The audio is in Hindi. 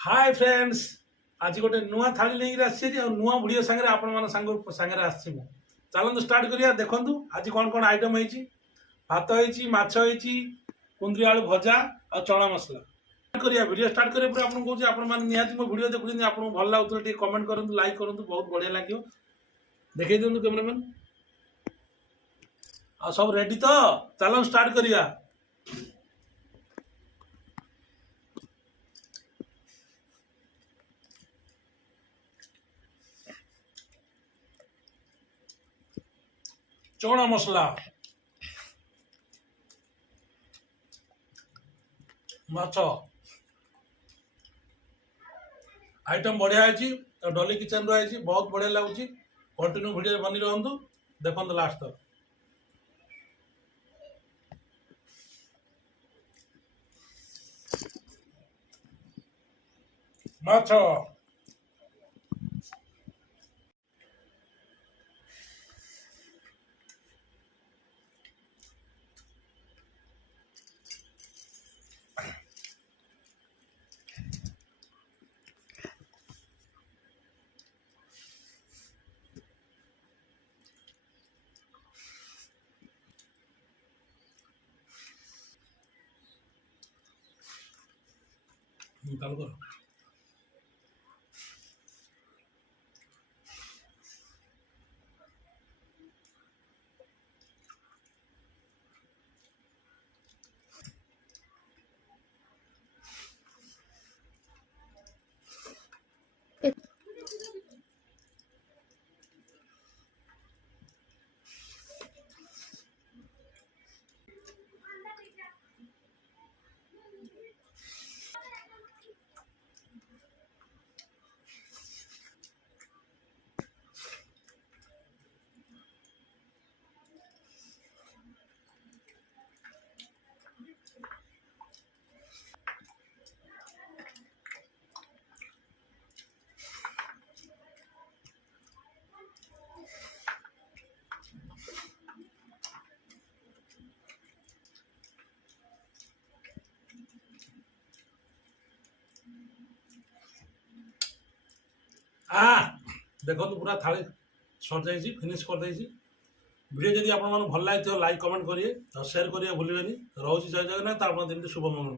Hi friends. आज गोटे नुआ थाली लेकिन आसी नुआ वीडियो सांगे आपण मान सांगे आसी मु चलतु स्टार्ट करिया। देखंतु आज कौन कौन आइटम होइची। भात होइची, माछ होइची, कुंदरी आलू भजा और चना मसला। करिया वीडियो स्टार्ट करे पूरा आपन कहूची आपण मान निहाती मो वीडियो देखुनी आपन भल लागुत टे कमेंट करंतु, लाइक करंतु, बहुत बढ़िया लागियो। देखै दियंतु कैमरामैन। आ सब रेडी तो चलो स्टार्ट करिया। चना मसला, माछ आइटम बढ़िया है। डॉली किचन रही बहुत बढ़िया लगुच। कंटिन्यू वीडियो बनी रहतु, देखो लास्ट तक। माछ चालू करो। देखो तो पूरा थाली सर जाइए, फिनिश कर देइछि। वीडियो जदि आप भल लगे लाइक कमेंट करिए और शेयर करिए भूलिए। रोचे जय जगन्नाथ। आप दिन शुभ मंगल।